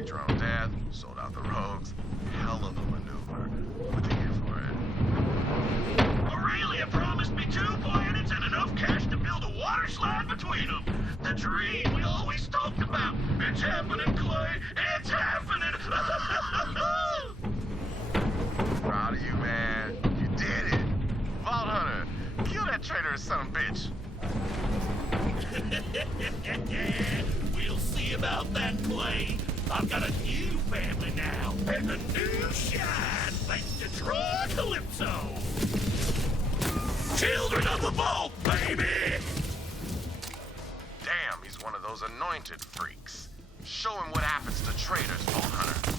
faked your own death, sold out the rogues. Hell of a maneuver. What'd you get for it? Aurelia promised me 2 planets and enough cash to build a water slide between them. The dream we always talked about. It's happening, Clay. It's happening. Proud of you, man. You did it. Vault Hunter, kill that traitorous son of a bitch. We'll see about that, Clay. I've got a new family now, and a new shine thanks to Troy Calypso. Children of the Vault, baby! Damn, he's one of those anointed freaks. Show him what happens to traitors, Vault Hunter.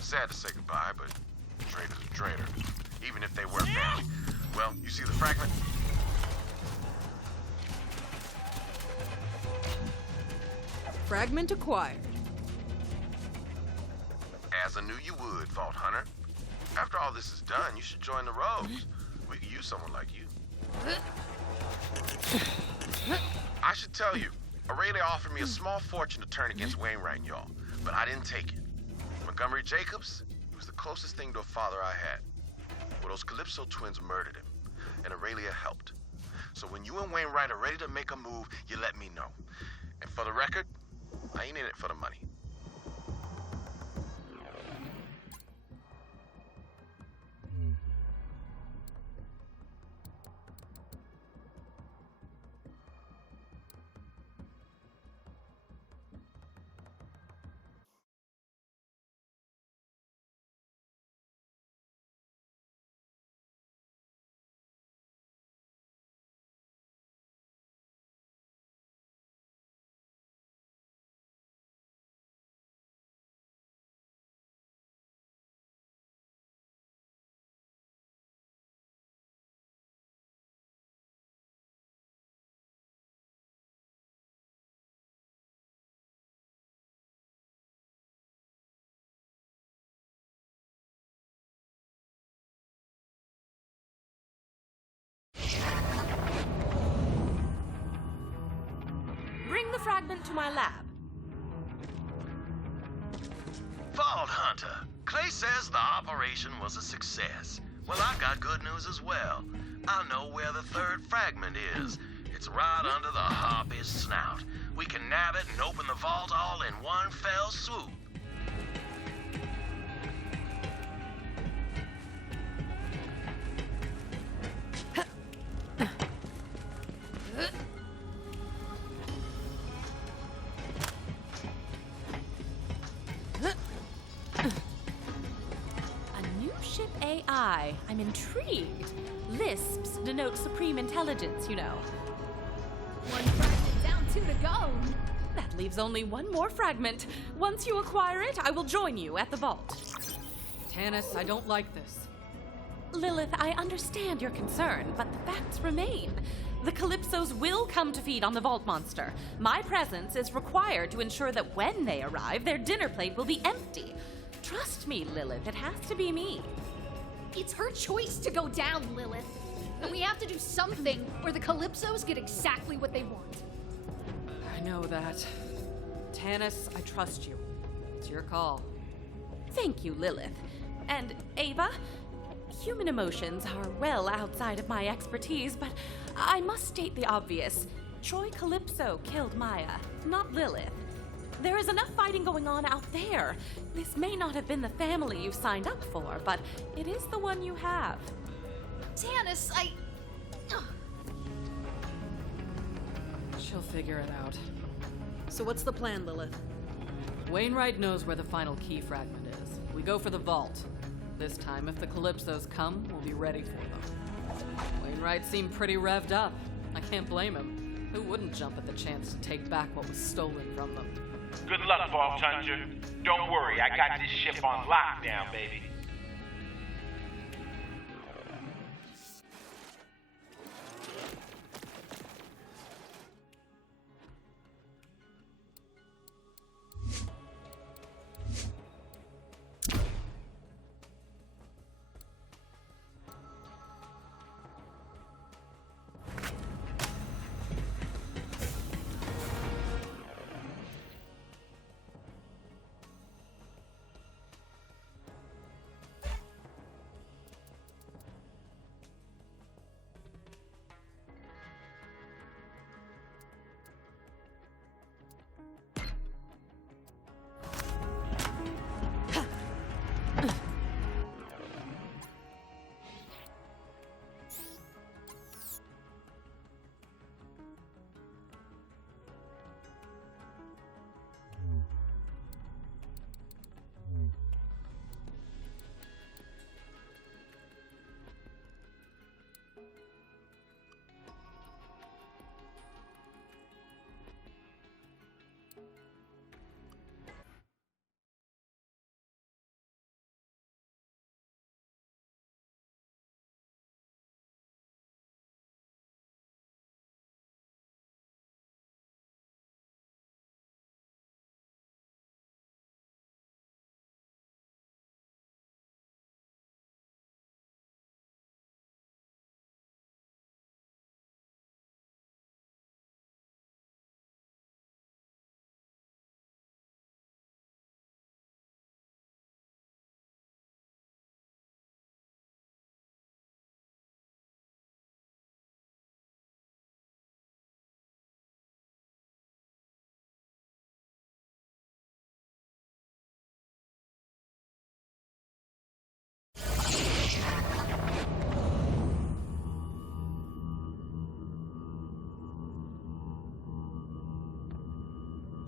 Sad to say goodbye, but traitor's a traitor. Even if they were family. Well, you see the fragment? Fragment acquired. As I knew you would, Vault Hunter. After all this is done, you should join the Rogues. We could use someone like you. I should tell you, Auriela offered me a small fortune to turn against Wainwright and y'all, but I didn't take it. Montgomery Jacobs, he was the closest thing to a father I had. Well, those Calypso twins murdered him, and Aurelia helped. So when you and Wainwright are ready to make a move, you let me know. And for the record, I ain't in it for the money. Bring the fragment to my lab. Vault Hunter, Clay says the operation was a success. Well, I've got good news as well. I know where the 3rd fragment is. It's right under the Harpy's snout. We can nab it and open the vault all in one fell swoop. AI. I'm intrigued. Lisps denote supreme intelligence, you know. 1 fragment down, 2 to go. That leaves only 1 more fragment. Once you acquire it, I will join you at the vault. Tannis, I don't like this. Lilith, I understand your concern, but the facts remain. The Calypsos will come to feed on the vault monster. My presence is required to ensure that when they arrive, their dinner plate will be empty. Trust me, Lilith, it has to be me. It's her choice to go down, Lilith. And we have to do something or the Calypsos get exactly what they want. I know that. Tannis, I trust you. It's your call. Thank you, Lilith. And Ava, human emotions are well outside of my expertise, but I must state the obvious. Troy Calypso killed Maya, not Lilith. There is enough fighting going on out there. This may not have been the family you signed up for, but it is the one you have. Tannis, She'll figure it out. So what's the plan, Lilith? Wainwright knows where the final key fragment is. We go for the vault. This time, if the Calypsos come, we'll be ready for them. Wainwright seemed pretty revved up. I can't blame him. Who wouldn't jump at the chance to take back what was stolen from them? Good luck, Vault Hunter. Don't worry, I got this ship on lockdown, baby.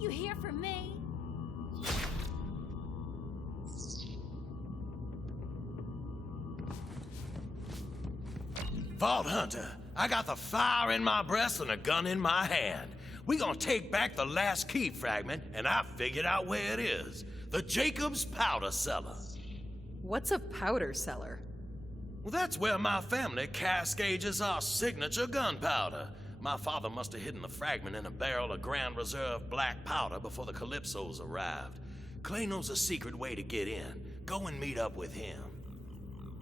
You here for me? Vault Hunter, I got the fire in my breast and a gun in my hand. We gonna take back the last key fragment, and I figured out where it is. The Jacobs powder cellar. What's a powder cellar? Well, that's where my family cascades our signature gunpowder. My father must have hidden the fragment in a barrel of Grand Reserve black powder before the Calypsos arrived. Clay knows a secret way to get in. Go and meet up with him.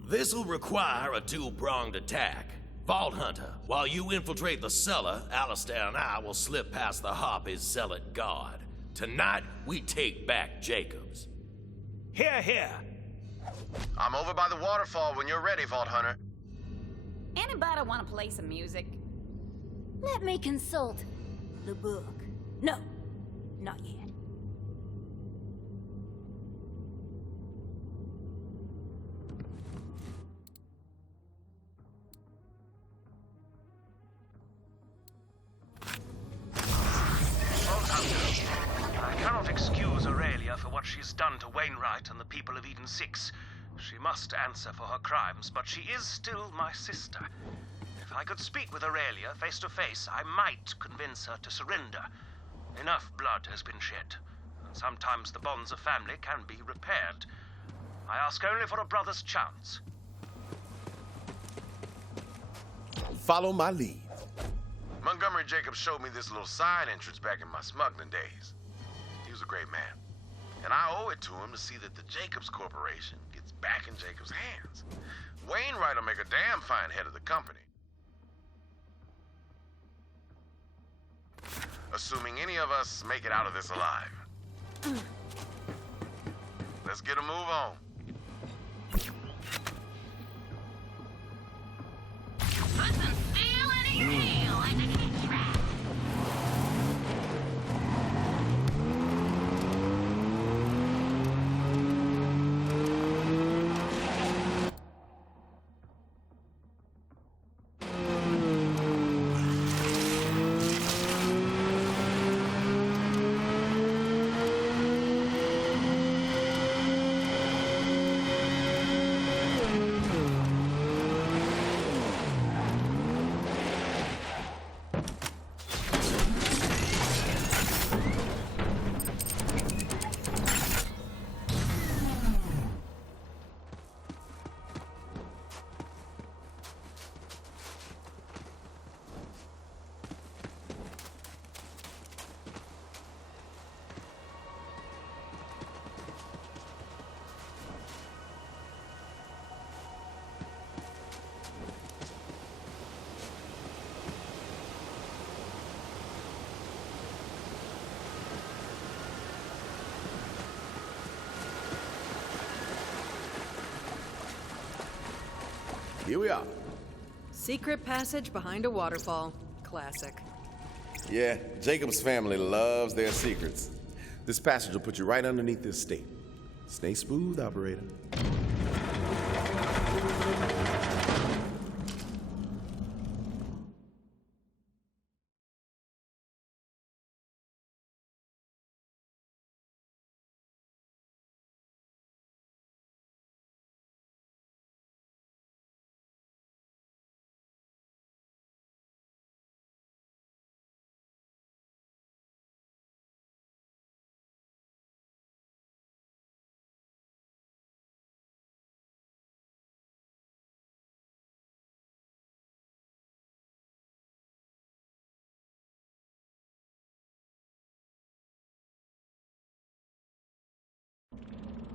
This'll require a two-pronged attack. Vault Hunter, while you infiltrate the cellar, Alistair and I will slip past the Harpies' zealot guard. Tonight, we take back Jacobs. Here, here. I'm over by the waterfall when you're ready, Vault Hunter. Anybody want to play some music? Let me consult the book. No, not yet. I cannot excuse Aurelia for what she's done to Wainwright and the people of Eden 6. She must answer for her crimes, but she is still my sister. If I could speak with Aurelia face to face, I might convince her to surrender. Enough blood has been shed, and sometimes the bonds of family can be repaired. I ask only for a brother's chance. Follow my lead. Montgomery Jacobs showed me this little side entrance back in my smuggling days. He was a great man. And I owe it to him to see that the Jacobs Corporation gets back in Jacobs' hands. Wainwright will make a damn fine head of the company. Assuming any of us make it out of this alive. Let's get a move on. Put some steel into your heel and a key trap. here we are. Secret passage behind a waterfall. Classic. Yeah, Jacob's family loves their secrets. This passage will put you right underneath this estate. Stay smooth, operator.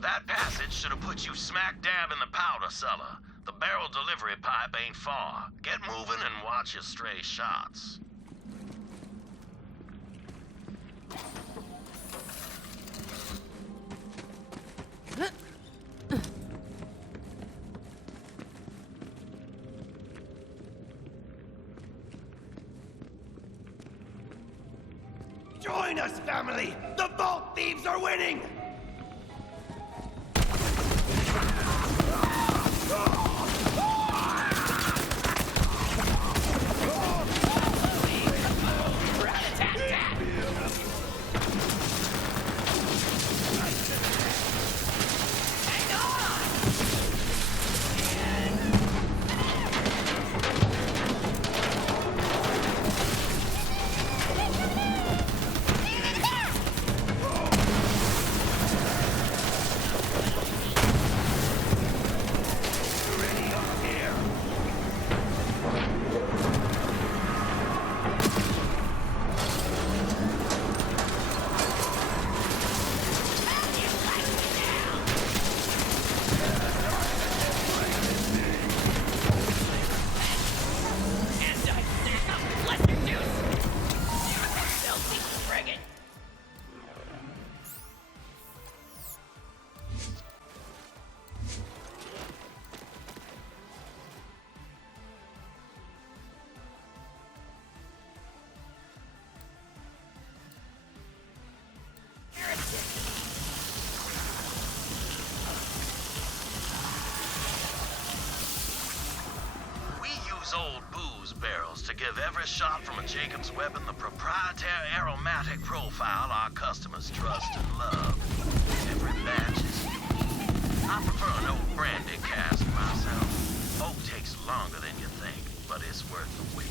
That passage should have put you smack dab in the powder cellar. The barrel delivery pipe ain't far. Get moving and watch your stray shots. Join us, family! The Vault Thieves are winning! Old booze barrels to give every shot from a Jacob's weapon the proprietary aromatic profile our customers trust and love. Every batch is unique. I prefer an old brandy cask myself. Oak takes longer than you think, but it's worth the wait.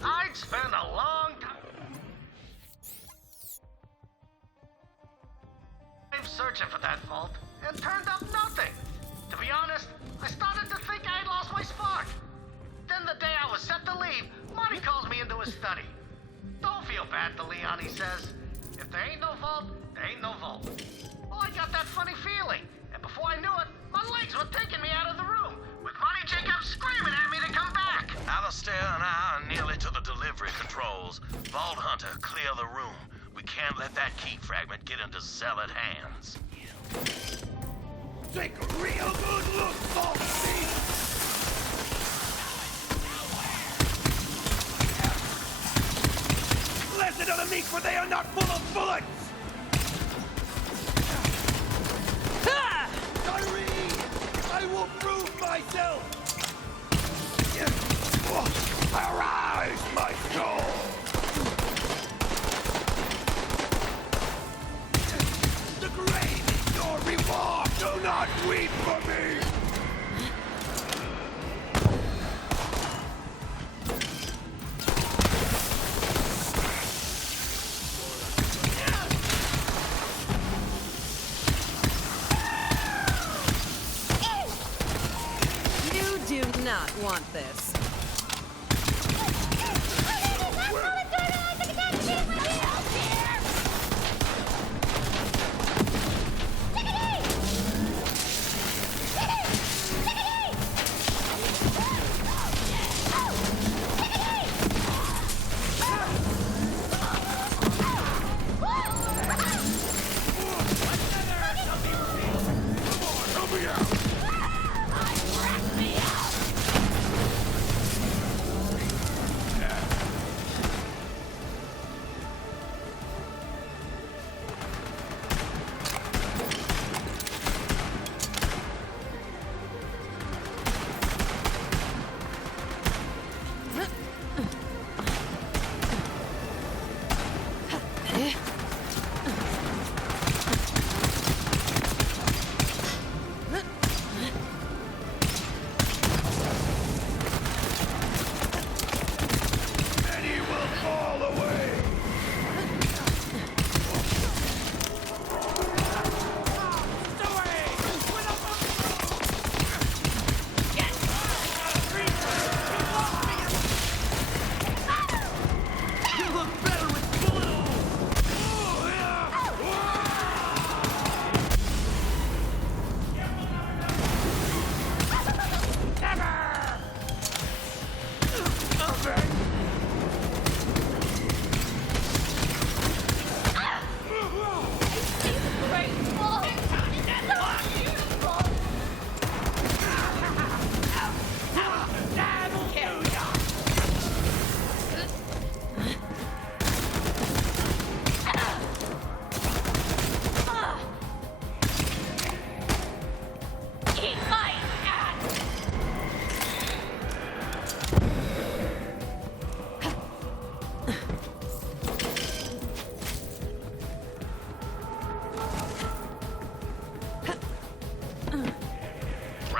I'd spend a long time searching for that vault and turned up nothing. To be honest, I started to think I had lost my spark. Then the day I was set to leave, Marty calls me into his study. Don't feel bad, DeLeon, he says. If there ain't no vault, there ain't no vault. Well, I got that funny feeling, and before I knew it, my legs were taking me out of the room, with Marty Jacobs screaming at me to come back. Alistair and I are nearly to the delivery controls. Vault Hunter, clear the room. We can't let that key fragment get into zealot hands. Take a real good look, Vault Thieves! Blessed are the meek, for they are not full of bullets! Ha! Tyree! I will prove myself! Arise, my soul! The grave is your reward! Do not weep for me! want this.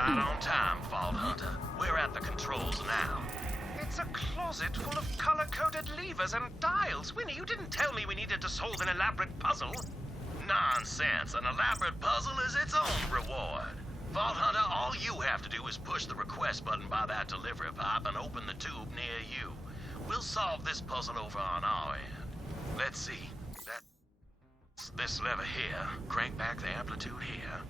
Right on time, Vault Hunter. We're at the controls now. It's a closet full of color-coded levers and dials. Winnie, you didn't tell me we needed to solve an elaborate puzzle. Nonsense. An elaborate puzzle is its own reward. Vault Hunter, all you have to do is push the request button by that delivery pipe and open the tube near you. We'll solve this puzzle over on our end. Let's see. That's this lever here. Crank back the amplitude here.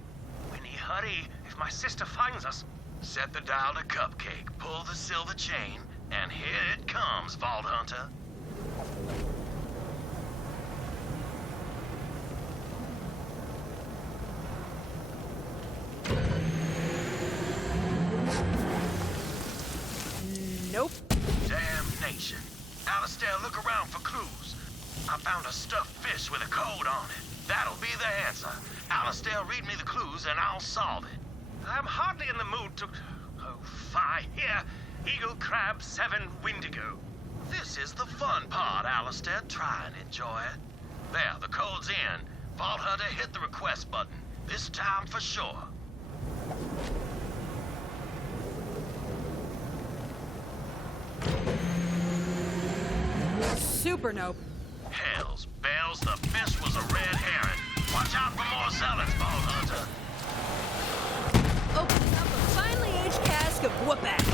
Winnie, hurry. If my sister finds us... Set the dial to Cupcake, pull the silver chain, and here it comes, Vault Hunter. Nope. Damnation. Alistair, look around for clues. I found a stuffed fish with a code on it. That'll be the answer. Alistair, read me the clues and I'll solve it. I'm hardly in the mood to... Oh, fie. Here. Eagle, crab, 7, Windigo. This is the fun part, Alistair. Try and enjoy it. There, the code's in. Vault Hunter, hit the request button. This time for sure. Super nope. Hells bells, the fish was a red herring. Watch out for more zealots, Vault Hunter. Opening up a finely aged cask of whoop-ass.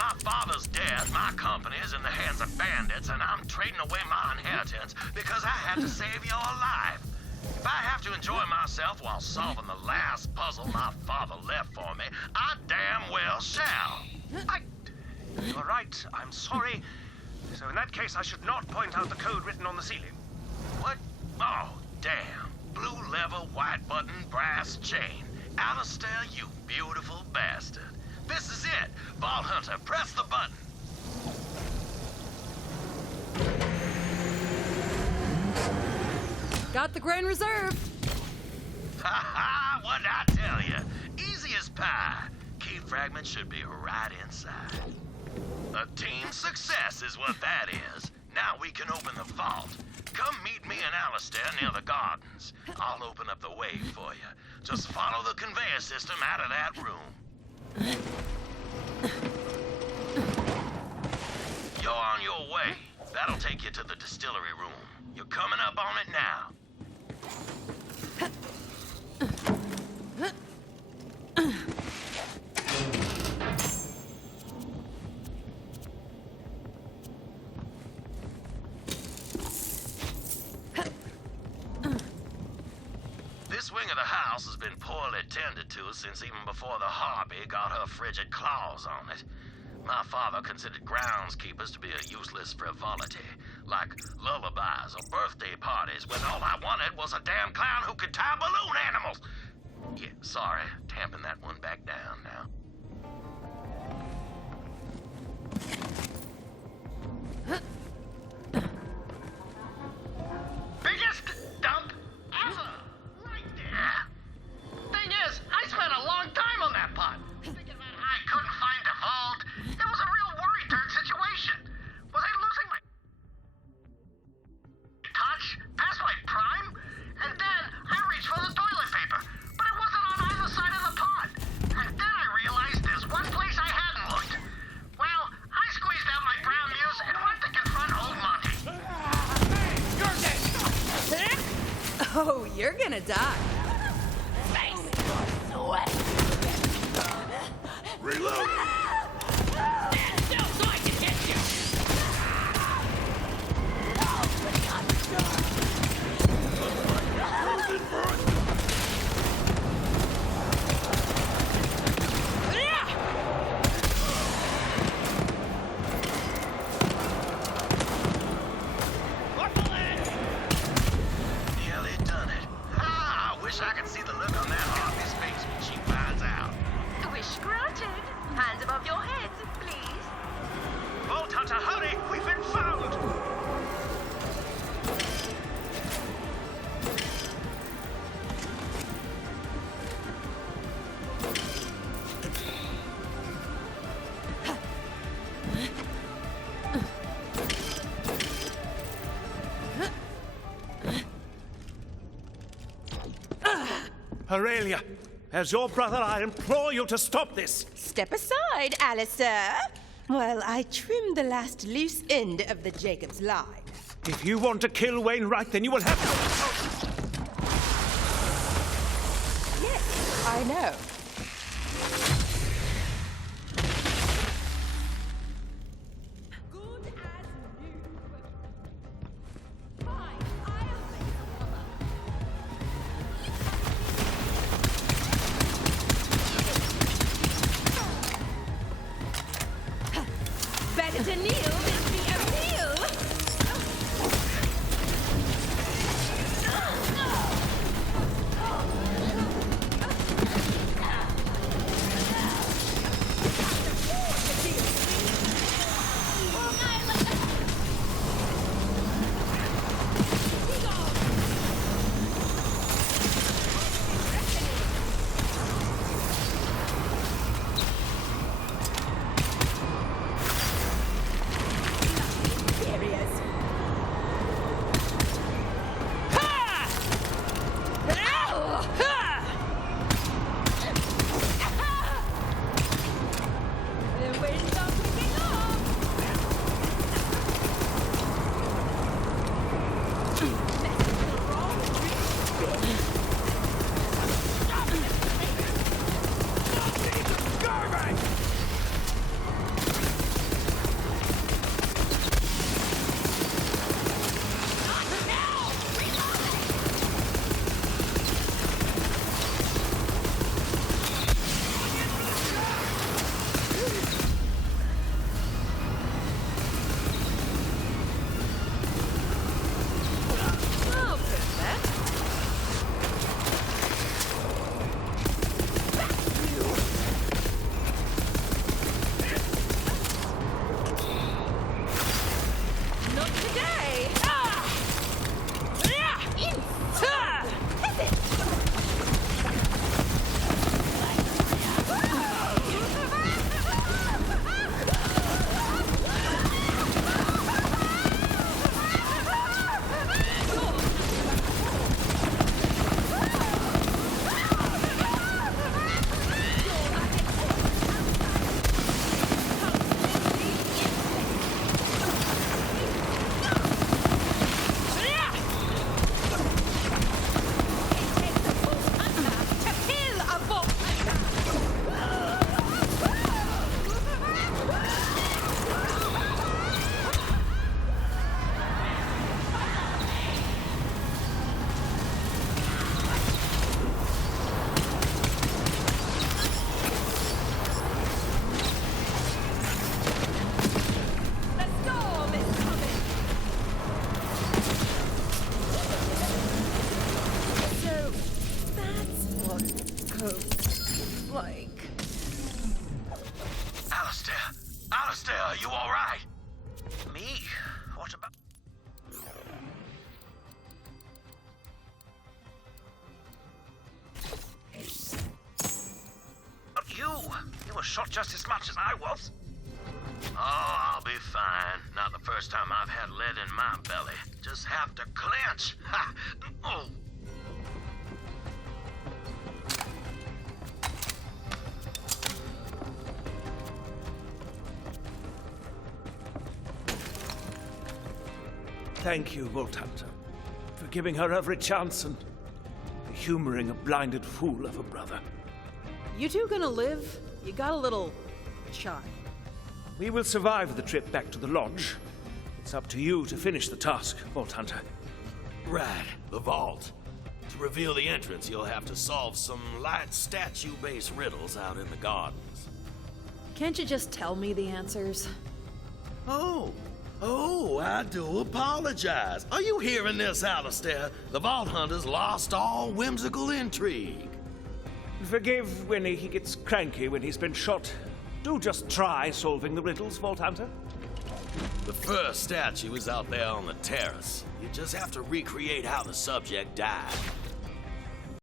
my father's dead, my company is in the hands of bandits, and I'm trading away my inheritance because I had to save your life. If I have to enjoy myself while solving the last puzzle my father left for me, I damn well shall. You're right. I'm sorry. So in that case, I should not point out the code written on the ceiling. What? Oh, damn. Blue lever, white button, brass chain. Alistair, you beautiful bastard. This is it. Vault Hunter, press the button. Got the grain reserved. Ha ha! What'd I tell you? Easy as pie. Key fragment should be right inside. A team success is what that is. Now we can open the vault. Come meet me and Alistair near the gardens. I'll open up the way for you. Just follow the conveyor system out of that room. You're on your way. That'll take you to the distillery room. You're coming up on it now. This wing of the house has been poorly tended to since even before the harpy got her frigid claws on it. My father considered groundskeepers to be a useless frivolity, like lullabies or birthday parties, when all I wanted was a damn clown who could tie balloon animals. Yeah, sorry, tamping that one back down now. Biggest dump ever! Right there. Thing is, I spent a long time on that pot. Thinking about how I couldn't find the vault. It was a real worry-dirt situation. Was I losing my touch past my prime? And then I reached for the toilet paper, but it wasn't on either side of the pot. And then I realized there's one place I hadn't looked. Well, I squeezed out my brown muse and went to confront old Monty. Oh, you're gonna die. Reload! Still so I can hit you! Nearly done it. Ah, I wish I could see the look on that harpy's face when she finds out. Wish granted. Hands above your heads, please. Vault Hunter, hurry! We've been found! Aurelia, as your brother, I implore you to stop this. Step aside, Alistair. While I trim the last loose end of the Jacob's line. If you want to kill Wainwright, then you will have to... Yes, I know. Good as new. Fine, I'll make another. Better to kneel than be a meal. Alistair, are you all right? Me? What about... But you were shot just as much as I was. Oh, I'll be fine. Not the first time I've had lead in my belly. Just have to clench. Ha! Oh. Thank you, Vault Hunter, for giving her every chance and for humoring a blinded fool of a brother. You two gonna live? You got a little shy. We will survive the trip back to the lodge. It's up to you to finish the task, Vault Hunter. Right, the vault. To reveal the entrance, you'll have to solve some light statue-based riddles out in the gardens. Can't you just tell me the answers? Oh, I do apologize. Are you hearing this, Alistair? The Vault Hunters lost all whimsical intrigue. Forgive Winnie, he gets cranky when he's been shot. Do just try solving the riddles, Vault Hunter. The first statue is out there on the terrace. You just have to recreate how the subject died.